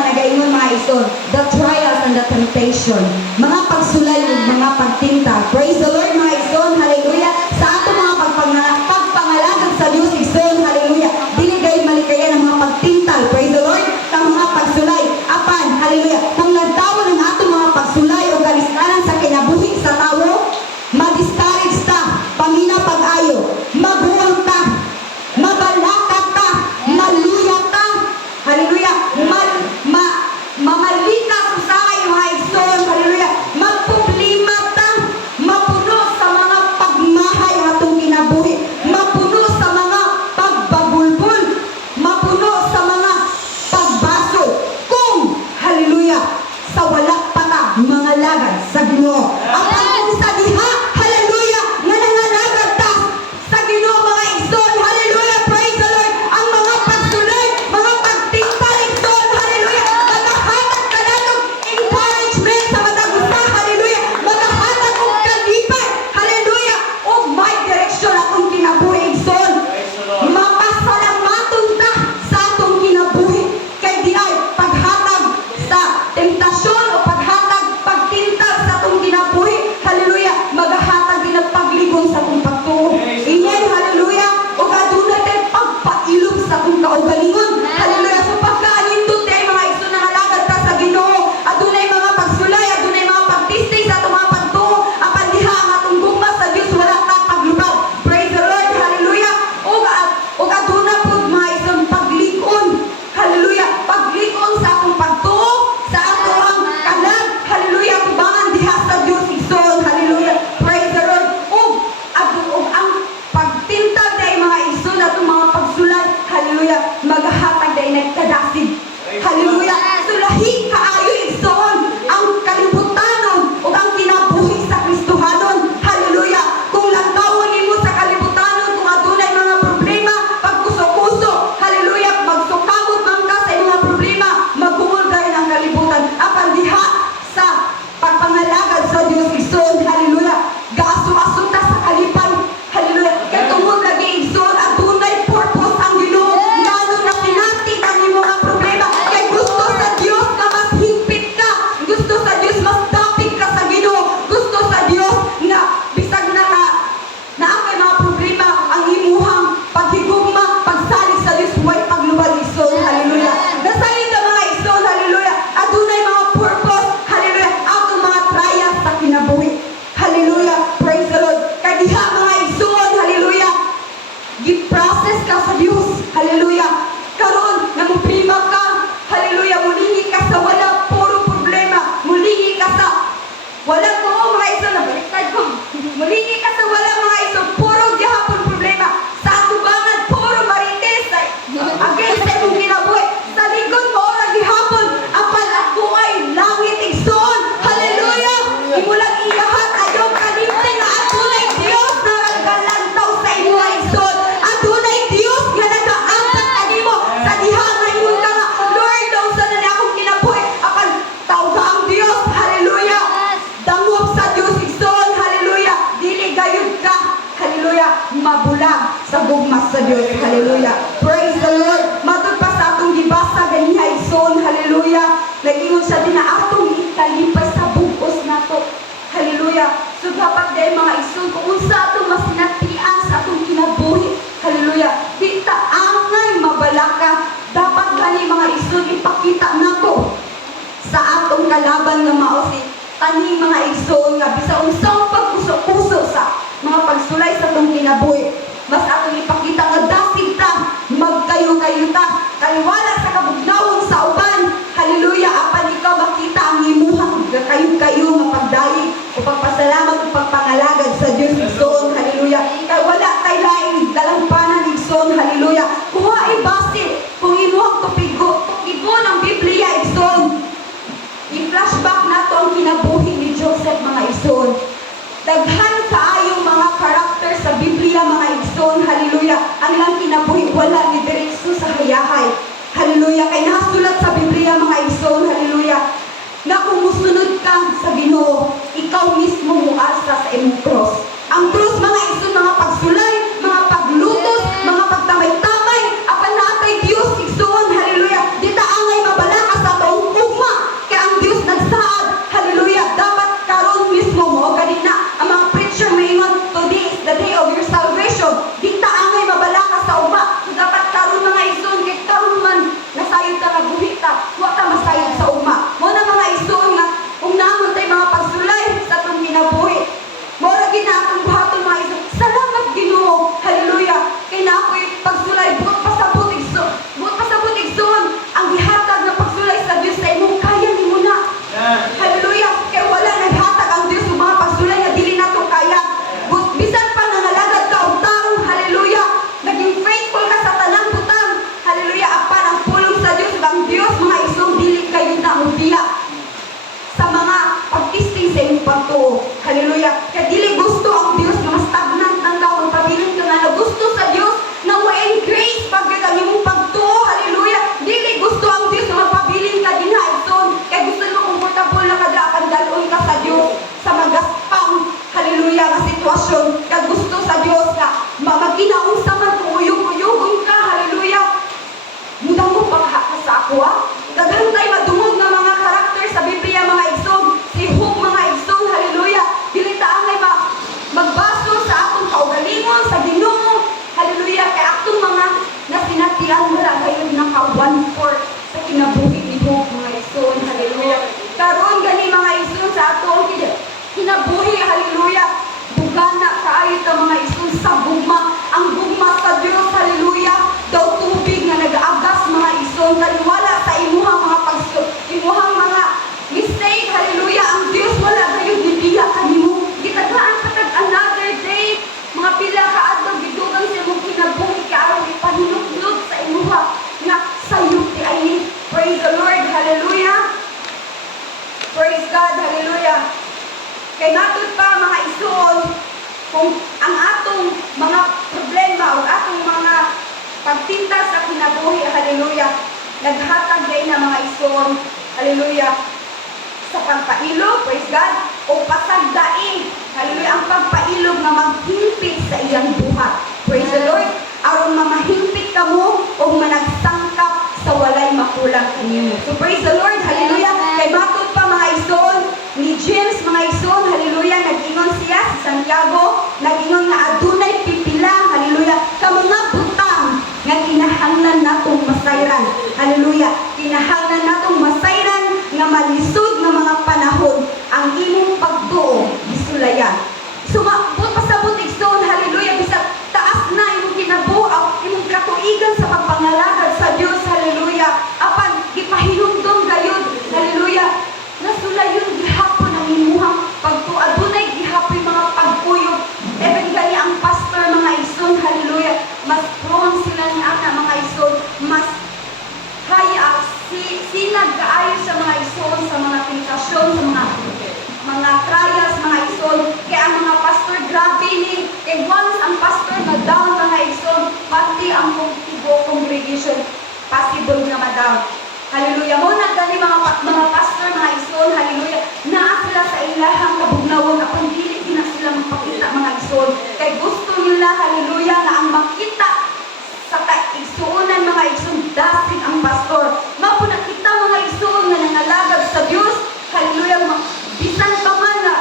nagaingon mga ison, the trials and the temptation, mga pagsulay ug mga pagtinta. Praise the Lord mga ison, hallelujah. Sa ato mga pagpangalagad sa Dios ison, hallelujah. Dili gayud malikayan ang mga pagtintal, praise the Lord, kang mga pagsulay. Apan, hallelujah. Kung nagtawon ang ato mga pagsulay o kaliskanan sa kinabuhi sa tawo, ma-discourage ta, pamina pag-ayo, mabuang ta, mabalakad ta, maluya ta, hallelujah, mamalika sa mga ison, hallelujah, magproblema ta, mapuno sa mga pagmahay ang atong kinabuhi, mapuno sa mga pagbabulbul, mapuno sa mga pagbasol, kung, hallelujah, sa wala pa ta, mga lagad sa Ginoo. Ang kung sa diha, hallelujah, nga nangalagad ta sa Ginoo mga ison, hallelujah, praise the Lord, ang mga pagsulay, mga pagtingkal ison, hallelujah, magahatag ka natong encouragement sa matagusa, hallelujah, magahatag og kalipay, hallelujah, o my direction akong kinabuhi ison. Mapasalamaton ta sa atong kinabuhi kay di ay paghatag sa temptasyon o paghatag pagtintal sa atong kinabuhi, hallelujah, magahatag din ang pagligon sa atong pagtuo. Amen, hallelujah, o aduna tay pagpailog sa atong kaugalingon, hallelujah. So pagkaanindot tay mga iso na halagad ta sa Ginoo, adunay mga pagsulay, adunay mga pagtisting sa atong mga pagtuo, apan diha ang atong gugma sa Dios wala ta paglubag. Praise the Lord, hallelujah. O aduna pud mga isang paglikon, hallelujah, paglikon sa atong pagtuo, sa atong kalag, hallelujah, kubangan diha sa Dios ison, hallelujah, praise the Lord. Og ang pagtinta day mga ison atong mga pagsulay, hallelujah, magahatag day nagkadasig, hallelujah. So lahi kaayo ison ang kalibutanon ug ang kinabuhi sa Kristohanon, hallelujah. Kung lagtawon nimo sa kalibutanon, kung adunay mga problema, pagkuso-kuso, hallelujah, magsukamot man ka sa imong mga problema, magumol gayud ang kalibutan. Apan diha sa pagpangalagad sa Dios ison, hallelujah, gaaso-aso ta sa kalipay, hallelujah. Kay tungod lagi ison adunay purpose ang Ginoo, lalo na pinati ang imong mga problema. Kay gusto sa Dios na mas higpit ka, gusto sa Dios mas dapit ka sa Ginoo, gusto sa Dios nga bisag na akay mga problema ang imuhang paghigugma, pagsalig sa Dios, huwag paglubag ison, hallelujah. Nasalig ka mga ison, hallelujah, adunay mga purpose, hallelujah, ato mga trials sa kinabuhi, hallelujah, praise the Lord. Kay diha mga ison, hallelujah, gi-process ka sa Dios, hallelujah. Karon namuprima ka, hallelujah, mulingi ka sa wala puro problema, mulingi ka sa wala ko mga ison, nabaliktad ko, mulingi ka sa wala mga ison, puro gihapon problema, sa atubangan puro marites, against sa imong kinabuhi, sa likod mo ora gihapon, apan ako ay langit igsoon, hallelujah. Imulang iyahat ayaw kalimte nga adunay Dios na nagalantaw sa imo igsoon, adunay Dios nga nagaangkat kanimo sa diha nga ingon ka nga, Lord, daw sa na akong kinabuhi, apan tawga ang Dios, hallelujah. Dangop sa Dios igsoon, hallelujah. Dili gayud ka, hallelujah, mabulag sa gugmas sa Dios, hallelujah. Praise the Lord. Matod pa sa atong gibasa ganiha igsoon, hallelujah. Nagingon siya din na atong ikalipay sa bugos nato, hallelujah. So dapat dahil mga igsoon, kung unsa atong masinatian sa atong kinabuhi, hallelujah, di ta angay mabalaka. Dapat gani mga igsoon ipakita nato sa atong kalaban nga mao si taning mga igsoon nga bisa unsang pagpuso-puso sa mga pagsulay sa atong kinabuhi, mas atong ipakita nga dasig ta, magkayo-kayo ta, kaliwala sa kabugnawon sa uban, hallelujah. Apan ikaw makita ang imuhang kayo-kayo nga pagdali o pagpasalamat o pagpangalagad sa Dios igsoon, hallelujah. Kay wala tay laing dalampanan igsoon, hallelujah. Kuha ibase kung imuhang tupigo, ibon ang Biblia igsoon. I-flashback nato ang kinabuhi ni Joseph mga igsoon. Daghan kaayong mga karakter sa Biblia mga igsoon, hallelujah. Ang lang kinabuhi wala ni diretso sa hayahay, hallelujah. Kay nasulat sa Biblia mga igsoon, hallelujah, na kung musunod ka sa Ginoo, ikaw mismo muasa sa imong cross. Ang cross mga igsoon, mga pagsulay, mga paglutos, mga pagtamay-tamay, apan natay Dios igsoon, hallelujah. Di ta angay mabalaka sa to ta, wa ta masayod sa ugma. Mo na mga igsoon nga kung naamon tay mga pagsulay sa atong kinabuhi. Mo ra gid na atong buhaton mga igsoon. Salamat Ginoo. Hallelujah. Kay na ako'y pagsulay buot pasabot igsoon. Buot pasabot igsoon ang gihatag na pagsulay sa Dios sa imong kaya nimo na. Hallelujah. Kay wala naghatag ang Dios sa mga pagsulay nga dili nato kaya. Bisan pa nangalagad ka og taong, hallelujah. Naging faithful ka sa tanang butang. Hallelujah. Apan ang pulong sa Dios ug ang Dios mga igsoon dili kayo na ubiya sa mga pagtisting sa imong pagtuo. Hallelujah. Kay dili gusto ang Dios nga mas stagnant ang kaon pabilin ka nga gusto sa Dios na wain grace pag ang imong pagtuo. Hallelujah. Dili gusto ang Dios nga magpabilin ka dinha igsoon. Kay gusto mo komportable na kada akan dalon ka sa Dios sa magaspang, hallelujah, nga sitwasyon. Kay gusto sa Dios nga magkinaunsa man kung uyog-uyogon ka. Hallelujah. Muda mo pagha ka sa ako ha. Daghan tay madungog nga mga karakter sa Biblia mga igsoon. Si Job mga igsoon, hallelujah. Dili ta angay magbaso sa atong kaugalingon sa Ginoo. Hallelujah. Kay atong mga nasinatian wala gayud naka 1/4 sa kinabuhi ni Job mga igsoon. Hallelujah. Karon gani mga igsoon sa atong kinabuhi, hallelujah. Bugana kaayo ta mga igsoon sa gugma. Ang gugma sa Dios, hallelujah. Daw tubig nga nag-aagas mga igsoon. Taliwala sa imuhang mga imuhang mga mistake, hallelujah. Ang Dios wala gayud gibiya kanimo. Gitagaan patag another day. Mga pila ka adlaw gidugang sa imong kinabuhi kay aron ipahinulog sa imuha nga sayop ti ay. Praise the Lord, hallelujah. Praise God, hallelujah. Kay natud pa mga igsoon kung ang atong mga problema o atong mga pagtinta sa kinabuhi, hallelujah, naghatag day na mga igsoon, hallelujah, sa pagpailog, praise God, o pasagdaing, hallelujah, ang pagpailog na maghimpit sa iyang buhat. Praise the Lord. Aron mamahimpit ka mo o managsangkap sa walay makulang kanimo. So praise the Lord, hallelujah. Kay matod pa mga igsoon ni James mga igsoon, hallelujah, nag-ingon siya si Santiago, nag-ingon nga adunay pipila, hallelujah, ka mga butang nga kinahanglan natong masayran. Hallelujah. Kinahanglan natong masayran nga malisod nga mga panahon ang imong pagtuo gisulayan. So maabot pasabot igsoon, hallelujah, bisag taas na imong kinabuhi, imong katuigan sa pagpangalagad sa Dios, hallelujah. Apan gipahinumdom gayud, hallelujah. Nasulayon gihapon ang imuhang pagtuo. Adunay gihapon mga pag-uyog. Even gani ang pastor mga igsoon, hallelujah. Mas prone sila ni ana mga igsoon, mas haya sinag kaayo sa mga igsoon sa mga tentasyon, sa mga trials mga igsoon. Kaya ang mga pastor grabe ni kay once ang pastor na down mga igsoon, pati ang congregation possible na ma-down. Hallelujah. Mo na gani mga pastor mga igsoon, hallelujah. Naa sila sa ilahang kabugnawon apan dili na sila magpakita mga igsoon. Kay gusto nila, hallelujah, na ang makita sa kaigsuonan mga igsoon dasig ang pastor. Mao nakita mga igsoon nga nangalagad sa Dios, hallelujah. Bisan pa man na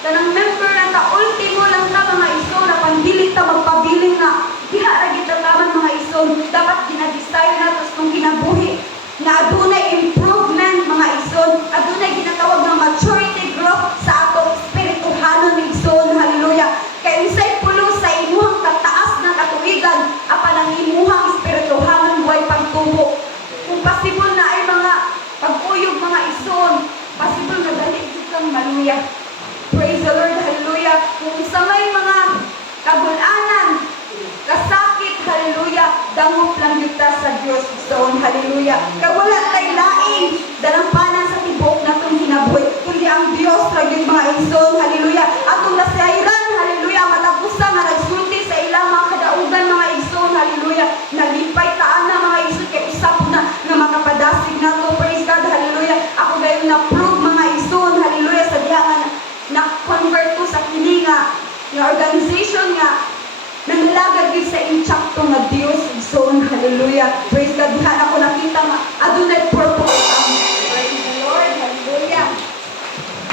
kanang member na ta ultimo lang ka mga igsoon apan dili ta magpabiling na diha ra gid taman mga igsoon. Dapat gina-desire nato sa kinabuhi na adunay improvement mga igsoon, adunay ginatawag nga maturity growth sa atong espirituhanon igsoon, hallelujah. Kay unsay pulo sa imuhang kataas na katuigan apan ang imuhang espirituhanon buhay pagtubo. Kung possible na ay mga pag-uyog mga igsoon, possible na dali kang maluya. Praise the Lord, hallelujah. Kung sa may mga kabul-anan, kasakit, hallelujah, dangop lang yuta sa Diyos igsoon, hallelujah. Kawala tay laing dalampanan sa tibok na itong hinabuhi, kundi ang Diyos lagi mga igsoon, hallelujah. Atong nasayran, hallelujah, matapusa nga nagsulti sa ilang mga kadaugan mga igsoon, hallelujah. Nalipay taan na mga igsoon, kay usap na nga makapadasig na to, praise God, hallelujah. Ako gayon na-prove mga igsoon, hallelujah, sa diha nga na-convert ko sa kini nga organization nga nangalagad gid sa inchakto nga Dios igsoon, hallelujah. Praise God. Diha ako nakita nga adunay purpose